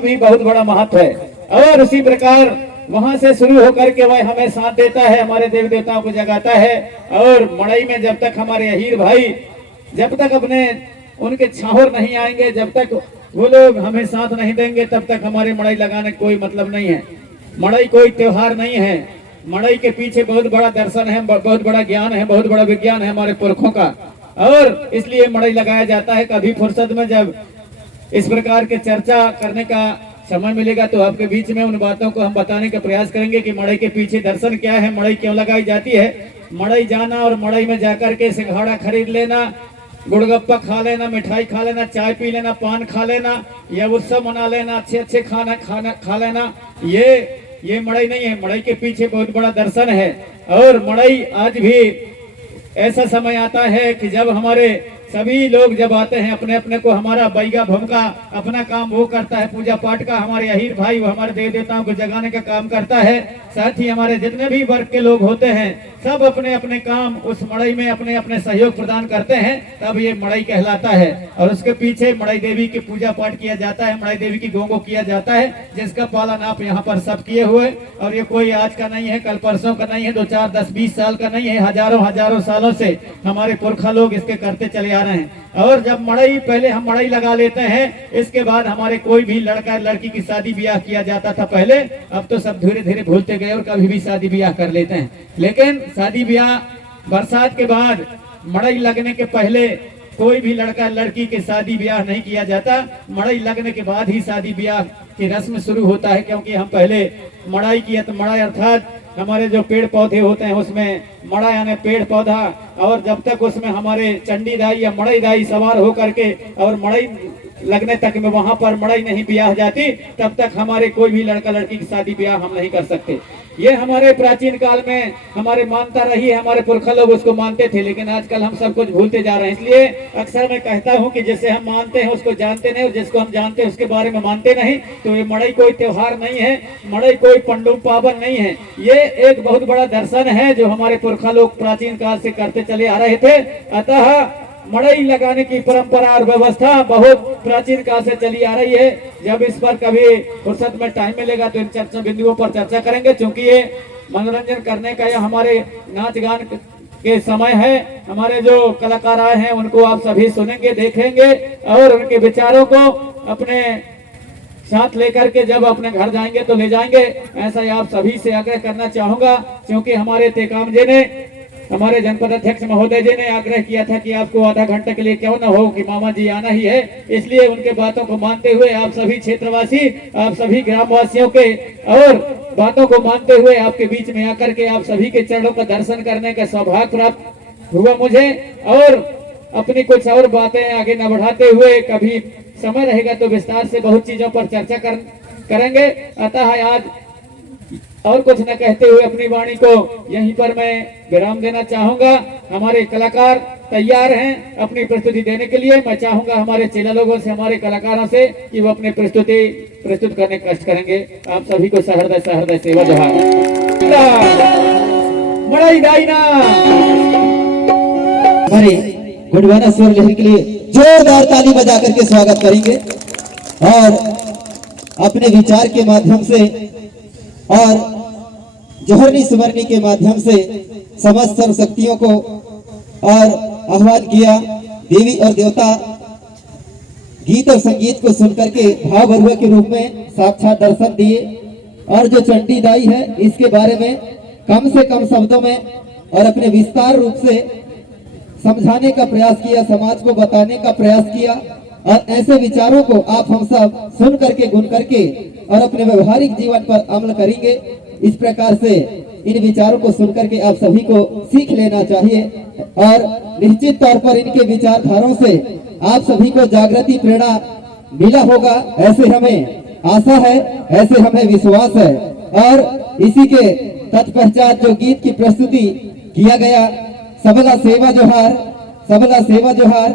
इसका भी बहुत बड़ा महत्व है। और उसी प्रकार वहां से शुरू होकर के वह हमें साथ देता है, हमारे देवी देवताओं को जगाता है। और मड़ई में जब तक हमारे अहीर भाई जब तक अपने उनके छाहोर नहीं आएंगे, जब तक वो लोग हमें साथ नहीं देंगे, तब तक हमारे मड़ई लगाने कोई मतलब नहीं है। मड़ई कोई त्योहार नहीं है, मड़ई के पीछे बहुत बड़ा दर्शन है, बहुत बड़ा ज्ञान है, बहुत बड़ा विज्ञान है हमारे पुरखों का। और इसलिए मड़ई लगाया जाता है। कभी फुर्सत में जब इस प्रकार के चर्चा करने का समय मिलेगा तो आपके बीच में उन बातों को हम बताने का प्रयास करेंगे कि मड़ई के पीछे दर्शन क्या है, मड़ई क्यों लगाई जाती है। मड़ई जाना और मड़ई में जाकर के सिंघाड़ा खरीद लेना, गुड़गप्पा खा लेना, मिठाई खा लेना, चाय पी लेना, पान खा लेना, या उत्सव मना लेना, अच्छे अच्छे खाना खा लेना, ये मड़ई नहीं है। मड़ई के पीछे बहुत बड़ा दर्शन है। और मड़ई आज भी ऐसा समय आता है कि जब हमारे सभी लोग जब आते हैं अपने अपने को, हमारा बैगा भमका अपना काम वो करता है पूजा पाठ का, हमारे अहीर भाई वो हमारे देवी देवताओं को जगाने का काम करता है। साथ ही हमारे जितने भी वर्ग के लोग होते हैं सब अपने अपने काम उस मड़ई में अपने अपने सहयोग प्रदान करते हैं, तब ये मड़ई कहलाता है। और उसके पीछे मड़ई देवी की पूजा पाठ किया जाता है, मड़ई देवी की गोंगो किया जाता है, जिसका पालन आप यहाँ पर सब किए हुए। और ये कोई आज का नहीं है, कल परसों का नहीं है, 2 4 10 20 साल का नहीं है, हजारों हजारों सालों से हमारे पुरखा लोग इसके करते चले आ रहे हैं। और जब मड़ई पहले हम मड़ई लगा लेते हैं, इसके बाद हमारे कोई भी लड़का लड़की की शादी ब्याह किया जाता था पहले, अब तो सब धीरे धीरे भूलते गए और कभी भी शादी ब्याह कर लेते हैं। लेकिन शादी ब्याह बरसात के बाद, मड़ई लगने के पहले कोई भी लड़का लड़की के शादी ब्याह नहीं किया जाता। मड़ई लगने के बाद ही शादी ब्याह की रस्म शुरू होता है, क्योंकि हम पहले मड़ाई किया तो मड़ाई अर्थात हमारे जो पेड़ पौधे होते हैं उसमें मड़ा यानी पेड़ पौधा, और जब तक उसमें हमारे चंडी दाई या मड़ई दाई सवार होकर के और मड़ई लगने तक में वहां पर मड़ई नहीं ब्याह जाती, तब तक हमारे कोई भी लड़का लड़की की शादी ब्याह हम नहीं कर सकते। ये हमारे प्राचीन काल में हमारे मानता रही है, हमारे पुरखा लोग उसको मानते थे, लेकिन आजकल हम सब कुछ भूलते जा रहे हैं। इसलिए अक्सर मैं कहता हूं कि जिसे हम मानते हैं उसको जानते नहीं, और जिसको हम जानते हैं उसके बारे में मानते नहीं। तो ये मड़ई कोई त्योहार नहीं है, मड़ई कोई पंडु पावन नहीं है, ये एक बहुत बड़ा दर्शन है जो हमारे पुरखा लोग प्राचीन काल से करते चले आ रहे थे। अतः मड़ई लगाने की परंपरा और व्यवस्था बहुत प्राचीन काल से चली आ रही है। जब इस पर कभी फुर्सत में टाइम मिलेगा तो इन चर्चा बिंदुओं पर चर्चा करेंगे, क्योंकि ये मनोरंजन करने का या हमारे नाच गान के समय है। हमारे जो कलाकार आए हैं उनको आप सभी सुनेंगे, देखेंगे और उनके विचारों को अपने साथ लेकर के जब अपने घर जाएंगे तो ले जाएंगे, ऐसा आप सभी से आग्रह करना चाहूंगा। क्योंकि हमारे तेकाम जी ने, हमारे जनपद अध्यक्ष महोदय जी ने आग्रह किया था कि आपको आधा घंटे के लिए क्यों न हो कि मामा जी आना ही है, इसलिए उनके बातों को मानते हुए आप सभी क्षेत्रवासी, आप सभी ग्रामवासियों के और बातों को मानते हुए आपके बीच में आकर के आप सभी के चरणों का दर्शन करने का सौभाग्य प्राप्त हुआ मुझे। और अपनी कुछ और बातें आगे न बढ़ाते हुए, कभी समय रहेगा तो विस्तार से बहुत चीजों पर चर्चा करेंगे। अतः आज और कुछ न कहते हुए अपनी वाणी को यहीं पर मैं विराम देना चाहूंगा। हमारे कलाकार तैयार हैं अपनी प्रस्तुति देने के लिए। मैं चाहूंगा हमारे चेला लोगों से, हमारे कलाकारों से कि वो अपनी प्रस्तुति प्रस्तुत करने का कष्ट करेंगे। आप सभी को सहृदय सेवा जोहार। मड़ई दाईना हमारे गुणवाना स्वर लहरी के लिए जोरदार ताली बजा करके स्वागत करेंगे और अपने विचार के माध्यम से और जोहरनी सुमरनी के माध्यम से समस्त सर्व शक्तियों को और आह्वान किया। देवी और देवता गीत और संगीत को सुनकर के भाव भरुआ के रूप में साक्षात दर्शन दिए। और जो चंडी दाई है इसके बारे में कम से कम शब्दों में और अपने विस्तार रूप से समझाने का प्रयास किया, समाज को बताने का प्रयास किया। और ऐसे विचारों को आप हम सब सुन करके, गुन करके और अपने व्यवहारिक जीवन पर अमल करेंगे। इस प्रकार से इन विचारों को सुन करके आप सभी को सीख लेना चाहिए और निश्चित तौर पर इनके विचारधारों से आप सभी को जागृति प्रेरणा मिला होगा, ऐसे हमें आशा है, ऐसे हमें विश्वास है। और इसी के तत्पश्चात जो गीत की प्रस्तुति किया गया, सबला सेवा जोहार, सबला सेवा जोहार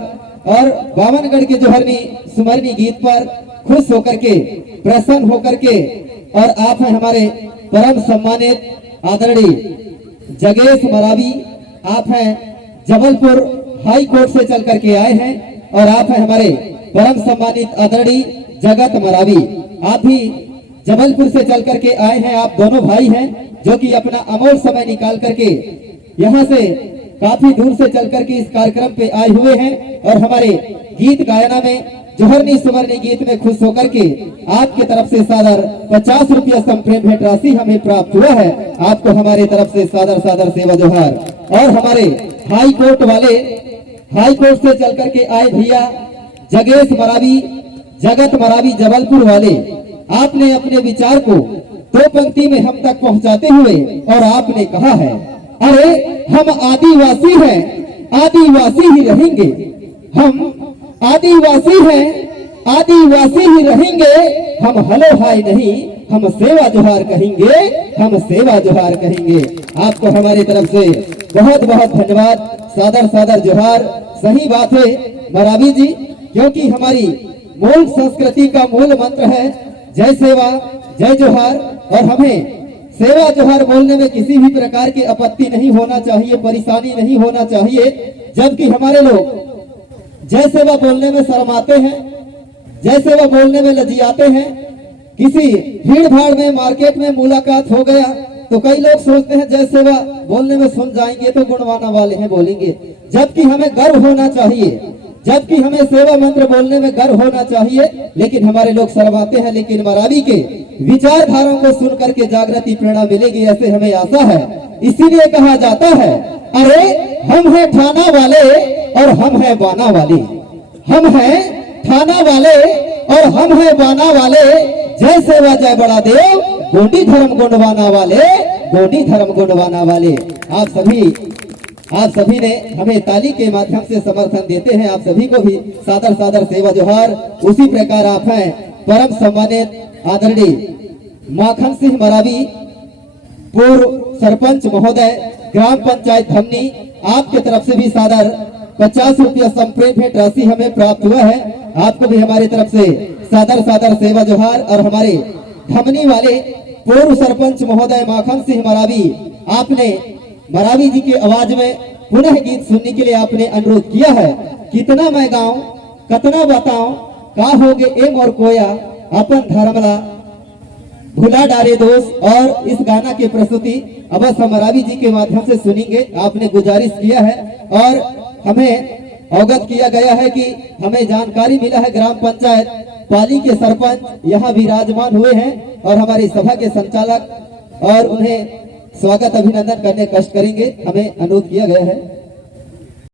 और बावनगढ़ के जोहरनी सुमरनी गीत पर खुश होकर के, प्रसन्न होकर के, और आप हैं हमारे परम सम्मानित आदरणीय जगेश मरावी, आप हैं जबलपुर हाई कोर्ट से चल करके आए हैं, और आप हैं हमारे परम सम्मानित आदरणीय जगत मरावी। आप भी जबलपुर से चल करके आए हैं, आप दोनों भाई हैं जो कि अपना अमूल्य समय निकाल करके यहाँ से काफी दूर से चल करके इस कार्यक्रम पे आए हुए हैं और हमारे गीत गायना में जोहरनी सुवर्णी गीत में खुश होकर के आपके तरफ से सादर 50 रुपया संप्रेम भेंट राशि हमें प्राप्त हुआ है। आपको हमारे तरफ से सादर सादर सेवा जोहार। और हमारे हाई कोर्ट वाले, हाई कोर्ट से चल करके आए भैया जगेश मरावी, जगत मरावी जबलपुर वाले, आपने अपने विचार को दो पंक्ति में हम तक पहुंचाते हुए और आपने कहा है, अरे हम आदिवासी हैं, आदिवासी ही रहेंगे, हम आदिवासी हैं, आदिवासी ही रहेंगे, हम हलो हाय नहीं, हम सेवा जोहार कहेंगे, हम सेवा जोहार कहेंगे। आपको हमारी तरफ से बहुत बहुत धन्यवाद, सादर सादर जोहार। सही बात है मरावी जी, क्योंकि हमारी मूल संस्कृति का मूल मंत्र है जय सेवा जय जोहार, और हमें सेवा जोहार बोलने में किसी भी प्रकार की आपत्ति नहीं होना चाहिए, परेशानी नहीं होना चाहिए। जबकि हमारे लोग जय सेवा बोलने में शर्माते हैं, जय सेवा बोलने में लजियाते हैं। किसी भीड़ भाड़ में मार्केट में मुलाकात हो गया तो कई लोग सोचते हैं जय सेवा बोलने में सुन जाएंगे तो गुणवाना वाले हैं बोलेंगे, जबकि हमें गर्व होना चाहिए, जबकि हमें सेवा मंत्र बोलने में गर्व होना चाहिए, लेकिन हमारे लोग शर्माते हैं। लेकिन मरावी के विचारधाराओं को सुन करके जागृति प्रेरणा मिलेगी, ऐसे हमें आशा है। इसीलिए कहा जाता है, अरे हम हैं ठाना वाले और हम हैं बाना वाले, हम हैं ठाना वाले और हम हैं बाना वाले, जय सेवा जय बड़ा देव, गोंडी धर्म गुणवाना वाले, गोंडी धर्म गुणवाना वाले। आप सभी ने हमें ताली के माध्यम से समर्थन देते हैं, आप सभी को भी सादर सादर सेवा जोहार। उसी प्रकार आप हैं परम सम्मानित आदरणीय माखन सिंह मरावी, पूर्व सरपंच महोदय, ग्राम पंचायत धमनी, आपके तरफ से भी सादर 50 रुपया संप्रेम भेंट राशि हमें प्राप्त हुआ है। आपको भी हमारी तरफ से सादर सादर सेवा जोहार। और हमारे धमनी वाले पूर्व सरपंच महोदय माखन सिंह मरावी, आपने मरावी जी की आवाज में पुनः गीत सुनने के लिए आपने अनुरोध किया है। कितना मैं गाऊं कतना बताऊं, का होगे एम और कोया, अपन धर्मला भुला डारे दोस्त। और इस गाना की प्रस्तुति अवश्य मरावी जी के माध्यम से सुनेंगे, आपने गुजारिश किया है और हमें अवगत किया गया है कि हमें जानकारी मिला है ग्राम पंचायत पाली के सरपंच यहाँ विराजमान हुए हैं और हमारी सभा के संचालक, और उन्हें स्वागत अभिनंदन करने कष्ट करेंगे, हमें अनुरोध किया गया है।